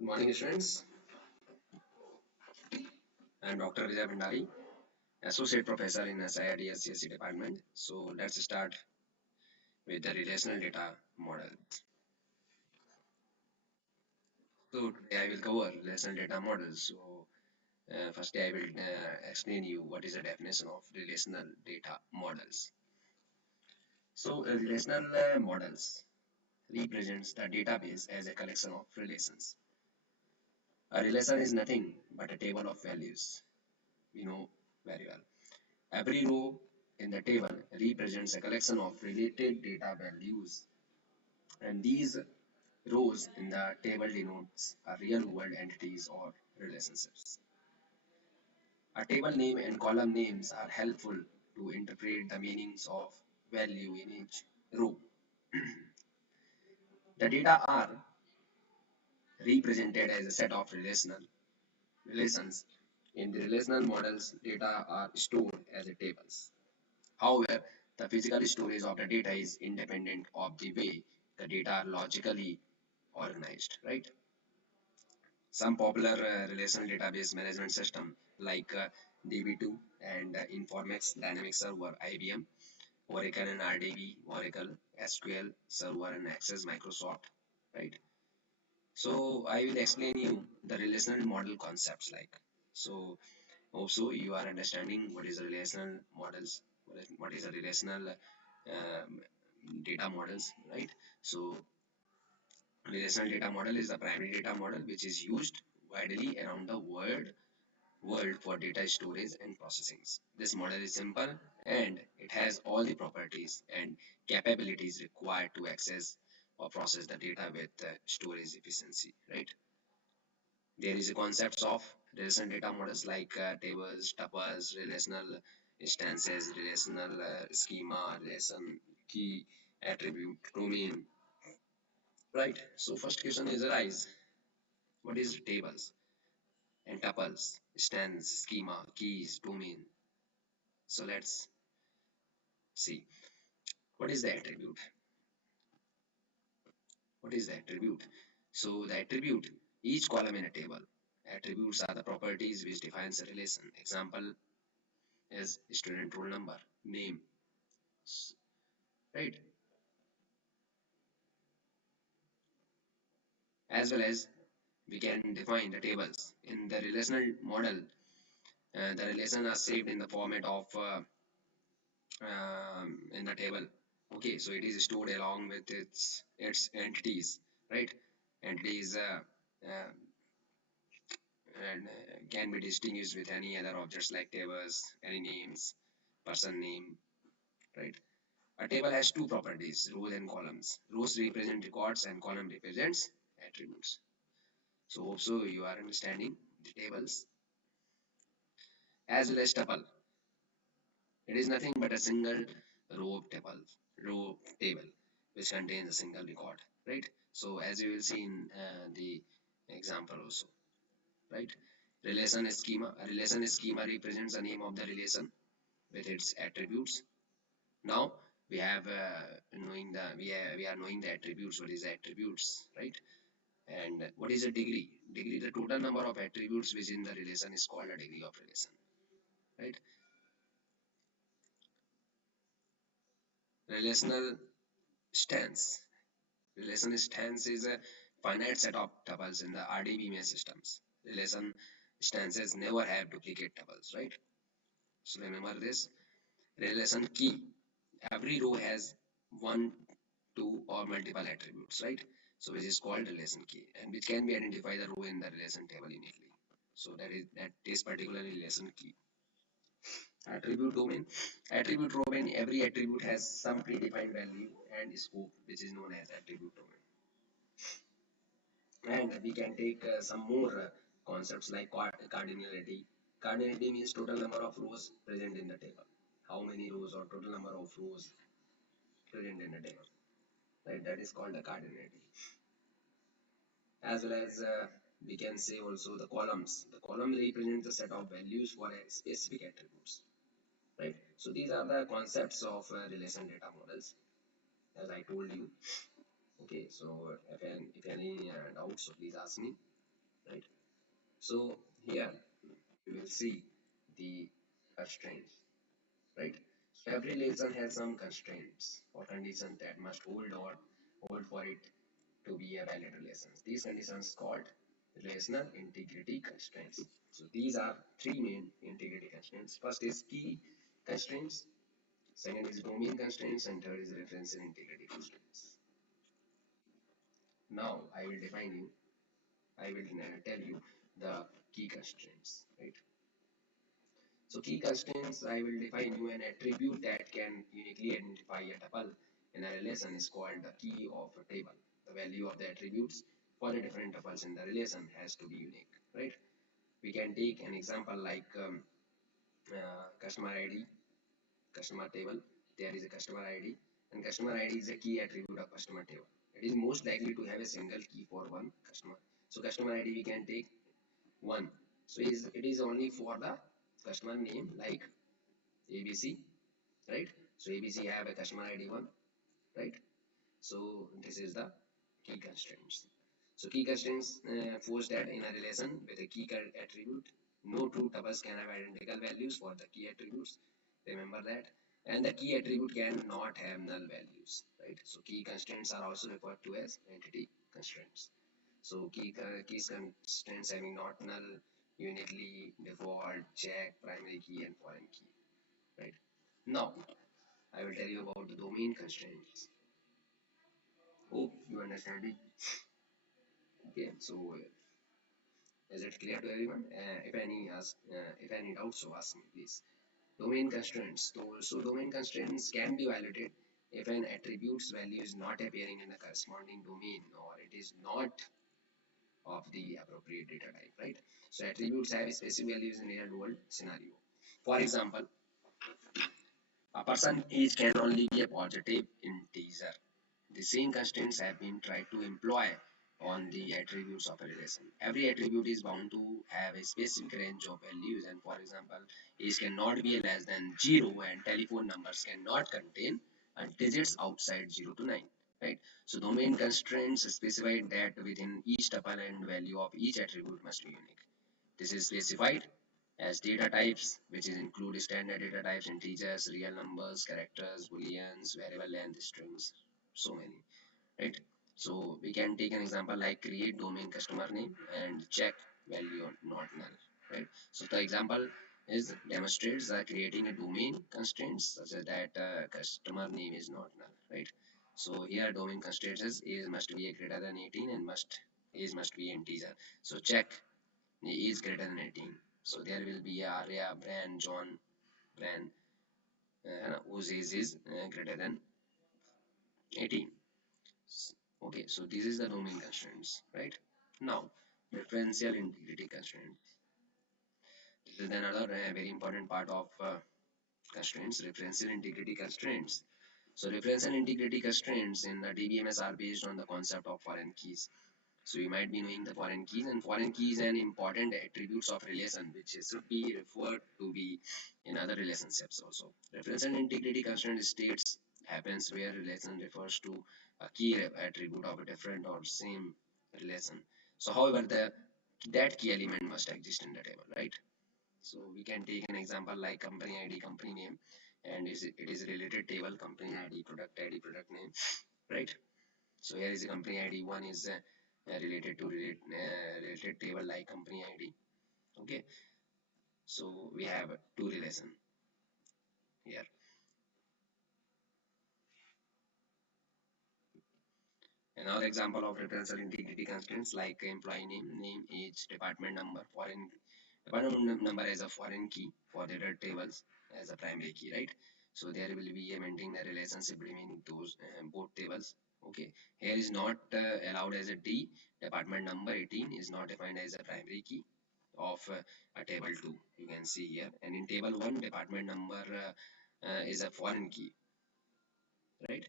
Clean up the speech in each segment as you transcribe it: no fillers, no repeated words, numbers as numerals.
Good morning, students. I am Dr. VijayBhandari, Associate Professor in SIRD SCSE Department. So let's start with the relational data model. So today I will cover relational data models. So first I will explain you what is the definition of relational data models. So relational models represents the database as a collection of relations. A relation is nothing but a table of values. We know very well. Every row in the table represents a collection of related data values, and these rows in the table denotes a real-world entities or relationships. A table name and column names are helpful to interpret the meanings of value in each row. The data are represented as a set of relations. In the relational models, data are stored as a tables. However, the physical storage of the data is independent of the way the data are logically organized, right? Some popular relational database management system like DB2 and Informex Dynamics Server, IBM, Oracle and RDB, Oracle, SQL Server and Access Microsoft, right? So I will explain you the relational model concepts like. So also you are understanding what is a relational models, what is a relational um, data models, right? So relational data model is the primary data model which is used widely around the world for data storage and processing. This model is simple and it has all the properties and capabilities required to access or process the data with storage efficiency, right? There is a concepts of relational data models like tables, tuples, relational instances, relational schema, relation key, attribute, domain, right? So first question is arise. What is tables and tuples, instance, schema, keys, domain? So let's see. What is the attribute? What is the attribute? So the attribute, each column in a table. Attributes are the properties which defines a relation. Example is student roll number, name, right? As well as we can define the tables. In the relational model, the relation are saved in the format of in the table. Okay, so it is stored along with its entities, right? Entities uh, and can be distinguished with any other objects like tables, any names, person name, right? A table has two properties, rows and columns. Rows represent records and column represents attributes. So also you are understanding the tables as well as tuple. It is nothing but a single row table which contains a single record, right? So as you will see in the example also, right? Relation schema. A relation schema represents the name of the relation with its attributes. Now we have we are knowing the attributes. What is the attributes, right? And what is a degree? Degree, the total number of attributes within the relation is called a degree of relation, right? Relational stance. Relation stance is a finite set of tuples in the RDBMS systems. Relation stances never have duplicate tuples, right? So remember this. Relation key. Every row has one, two, or multiple attributes, right? So which is called relation key, and which can be identify the row in the relation table uniquely. So that is particularly relation key. Attribute domain. Attribute domain. Every attribute has some predefined value and scope, which is known as attribute domain. And we can take some more concepts like cardinality. Cardinality means total number of rows present in the table. How many rows or total number of rows present in the table. Right, that is called the cardinality. As well as we can say also the columns. The column represents a set of values for a specific attributes. Right. So these are the concepts of relation data models, as I told you. Okay. So if any doubts, so please ask me. right? So here you will see the constraints, right? So every relation has some constraints or conditions that must hold for it to be a valid relation. These conditions called relational integrity constraints. So these are three main integrity constraints. First is key constraints, second is domain constraints, and third is referential integrity constraints. Now I will tell you the key constraints, right? So key constraints, I will define you an attribute that can uniquely identify a tuple in a relation is called the key of a table. The value of the attributes for the different tuples in the relation has to be unique, right? We can take an example like customer ID, customer table. There is a customer ID, and customer ID is a key attribute of customer table. It is most likely to have a single key for one customer. So customer ID we can take one. So it is only for the customer name like ABC, right? So ABC have a customer ID one, right? So this is the key constraints. So key constraints force that in a relation with a key attribute, no two tuples can have identical values for the key attributes. Remember that. And the key attribute cannot have null values, right? So key constraints are also referred to as entity constraints. So keys constraints having not null, uniquely, default, check, primary key, and foreign key, right? Now I will tell you about the domain constraints. Hope you understand it. Okay, so is it clear to everyone? If any doubts, so ask me please. Domain constraints. So domain constraints can be violated if an attribute's value is not appearing in the corresponding domain or it is not of the appropriate data type, right? So attributes have specific values in real world scenario. For example, a person age can only be a positive integer. The same constraints have been tried to employ on the attributes of a relation. Every attribute is bound to have a specific range of values, and for example, age cannot be less than 0 and telephone numbers cannot contain digits outside 0 to 9. Right? So domain constraints specify that within each tuple and value of each attribute must be unique. This is specified as data types, which is include standard data types, integers, real numbers, characters, booleans, variable length, strings, so many, right? So we can take an example like create domain customer name and check value not null, right? So the example is demonstrates creating a domain constraints such as that customer name is not null, right? So here domain constraints is must be a greater than 18 and must be integer. So check is greater than 18. So there will be Arya, Brand, John, Brand, whose age is greater than 18. Okay, so this is the domain constraints, right? Now, referential integrity constraint. This is another very important part of constraints, referential integrity constraints. So referential integrity constraints in the DBMS are based on the concept of foreign keys. So you might be knowing the foreign keys, and foreign keys and important attributes of relation, which should be referred to be in other relationships also. Referential integrity constraint states happens where relation refers to a key attribute of a different or same relation. So however, that key element must exist in the table, right? So we can take an example like company ID, company name, and it is a related table, company ID, product name, right? So here is a company ID. One is related to related table like company ID. Okay. So we have two relation here. Another example of referential integrity constraints like employee name, age, department number, foreign department number as a foreign key for the data tables as a primary key, right? So there will be a maintaining the relationship between those both tables. Okay, here is not allowed as a D. Department number 18 is not defined as a primary key of a table 2. You can see here, and in table 1, department number is a foreign key, right?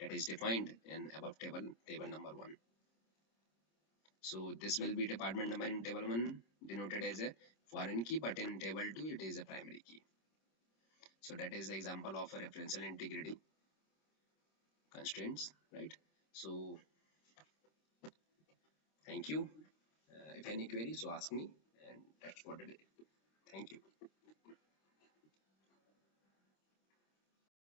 That is defined in above table number 1. So this will be department number in table 1 denoted as a foreign key, but in table 2 it is a primary key. So that is the example of a referential integrity constraints, right? So thank you. any query, so ask me, and that's for today. Thank you.